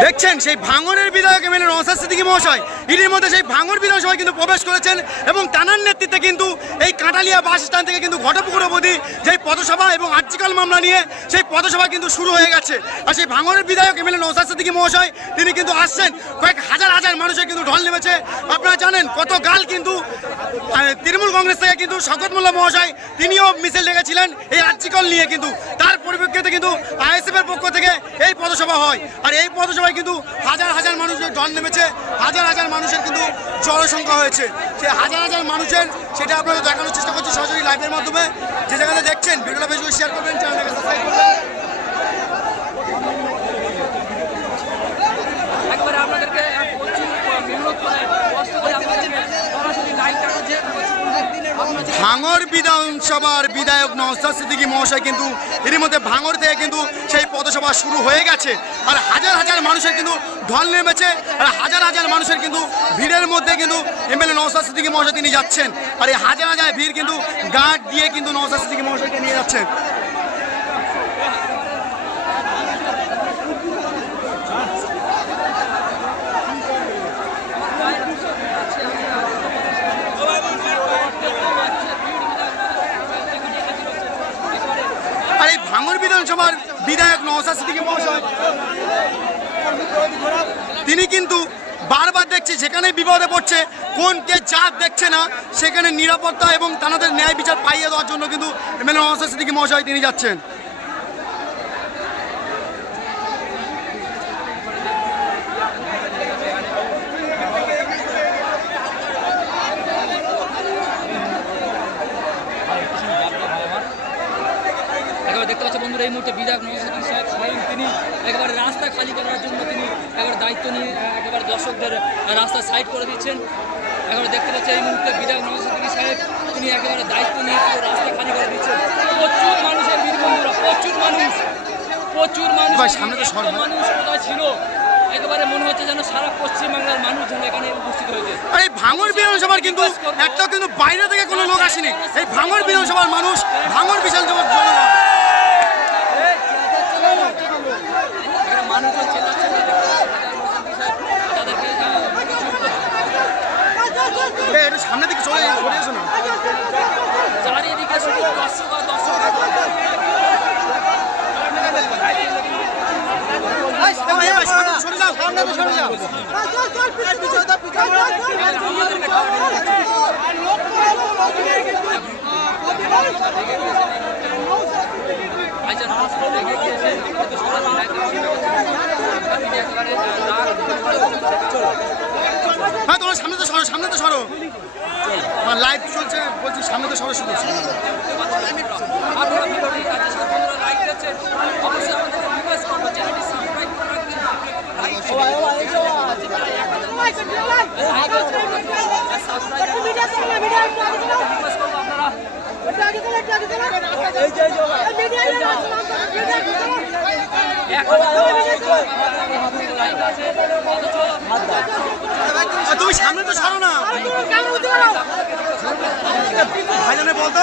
দেখছেন সেই ভাঙনের বিধায়ক এমএলএ নওশাদ সিদ্দিকী মহাশয় এর মধ্যে সেই ভাঙর বিধানসভায় কিন্তু প্রবেশ করেছেন এবং তানার নেতৃত্বে কিন্তু এই কাঁটালিয়া বাস স্ট্যান্ড থেকে কিন্তু ঘটপুকুর অবধি যে পথসভা এবং আর্জিকল মামলা নিয়ে সেই পথসভা কিন্তু শুরু হয়ে গেছে। আর সেই ভাঙনের বিধায়ক এমএলএ নওশাদ সিদ্দিকী মহাশয় তিনি কিন্তু আসছেন, কয়েক হাজার হাজার মানুষের কিন্তু ঢল নেমেছে। আপনারা জানেন গতকাল কিন্তু তৃণমূল কংগ্রেস থেকে কিন্তু শওকত মোল্লা মহাশয় তিনিও মিছিল ডেকেছিলেন এই আর্জিকল নিয়ে, কিন্তু তার পরিপ্রেক্ষিতে কিন্তু আইএসএফ এর পক্ষ থেকে এই পথসভা হয়। আর এই পথসভায় কিন্তু হাজার হাজার মানুষের ঢল নেমেছে, হাজার হাজার মানুষের কিন্তু জনসংখ্যা হয়েছে। সেই হাজার হাজার মানুষের সেটা আপনাদের দেখানোর চেষ্টা করছি সরাসরি লাইভের মাধ্যমে। যে জায়গাতে দেখছেন ভিডিওটা বেশি করে শেয়ার করবেন, চ্যানেলটাকে সাবস্ক্রাইব করবেন। ভাঙর বিধানসভার বিধায়ক নওশাদ সিদ্দিকী মহাশয় কিন্তু এর মধ্যে ভাঙর থেকে কিন্তু সেই পথসভা শুরু হয়ে গেছে। আর হাজার হাজার মানুষের কিন্তু ঢল নেমেছে, আর হাজার হাজার মানুষের কিন্তু ভিড়ের মধ্যে কিন্তু এমএলএ নওশাদ সিদ্দিকী মহাশয় তিনি যাচ্ছেন। আর এই হাজার হাজার ভিড় কিন্তু গার্ড দিয়ে কিন্তু নওশাদ সিদ্দিকী মহাশয়কে নিয়ে যাচ্ছেন। ভাঙর বিধানসভার বিধায়ক নওশাদ সিদ্দিকী মহাশয় তিনি কিন্তু বারবার দেখছে যেখানে বিপদে পড়ছে কোন কে জাত দেখছে না সেখানে নিরাপত্তা এবং তাদের ন্যায় বিচার পাইয়ে দেওয়ার জন্য কিন্তু এমএলএ নওশাদ সিদ্দিকী মহাশয় তিনি যাচ্ছেন। দেখতে পাচ্ছি বন্ধুরা এই মুহূর্তে বিধায়ক নওশাদ সিদ্দিকী সাহেব স্বয়ং তিনি একেবারে রাস্তা খালি করার জন্য তিনি একেবারে দায়িত্ব নিয়ে একেবারে দর্শকদের রাস্তা সাইড করে দিচ্ছেন। একেবারে দেখতে পাচ্ছি এই মুহূর্তে বিধায়ক নওশাদ সিদ্দিকী সাহেব তিনি একেবারে দায়িত্ব নিয়ে পুরো রাস্তা খালি করে দিচ্ছেন। প্রচুর মানুষের ভিড় বন্ধুরা, প্রচুর মানুষ মানুষ কোথায় ছিল একেবারে মনে হচ্ছে যেন সারা পশ্চিমবাংলার মানুষ যেন এখানে উপস্থিত হয়েছে। আর এই ভাঙর বিধানসভার কিন্তু একটাও কিন্তু বাইরে থেকে কোনো লোক আসেনি, এই ভাঙর বিধানসভার মানুষ ভাঙর বিশাল জনগণ মানুষজন চেল্লাচ্ছে একটু সামনের দিকে চলে এসো না, চারিদিকে শুধু দর্শক আর দর্শক। হ্যাঁ তোমার সামনে তো সরো, সামনে তো সরো, লাইভ চলছে বলছি সামনে তো সরো। শুধু তুমি সামনে তো সরো না, ভাইজানে বলতো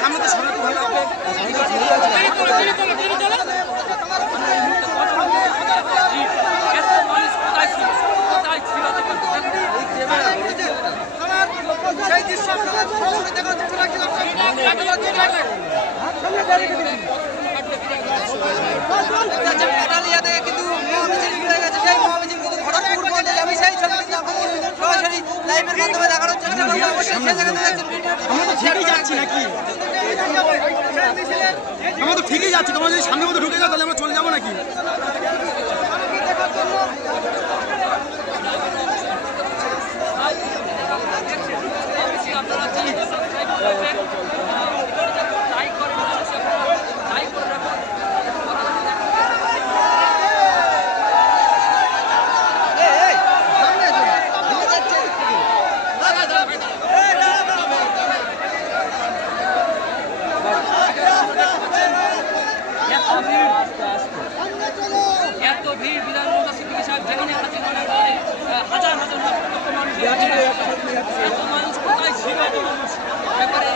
সামনে তো সরো। আমরা তো ঠিকই যাচ্ছি, তোমরা যদি সামনে মতো ঢুকে যাও তাহলে আমরা চলে যাবো নাকি? ভিড় বিধান নওশাদ সিদ্দিকী সাহেব যেখানে হাজির মানে হাজার হাজার মানুষ এত মানুষ কোথায় ছিল একবারে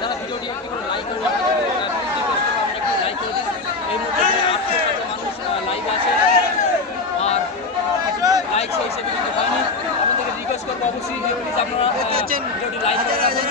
যারা ভিডিওটি একটু করে লাইক করে আমরা একটু লাইক করে দিন এই মুহূর্তে মানুষ লাইভ আছে আর লাইক সেই হিসেবে কিন্তু হয়নি আপনাদেরকে রিকোয়েস্ট করবো অবশ্যই যে প্লিজ আপনারা ভিডিওটি লাইক করে রাখুন।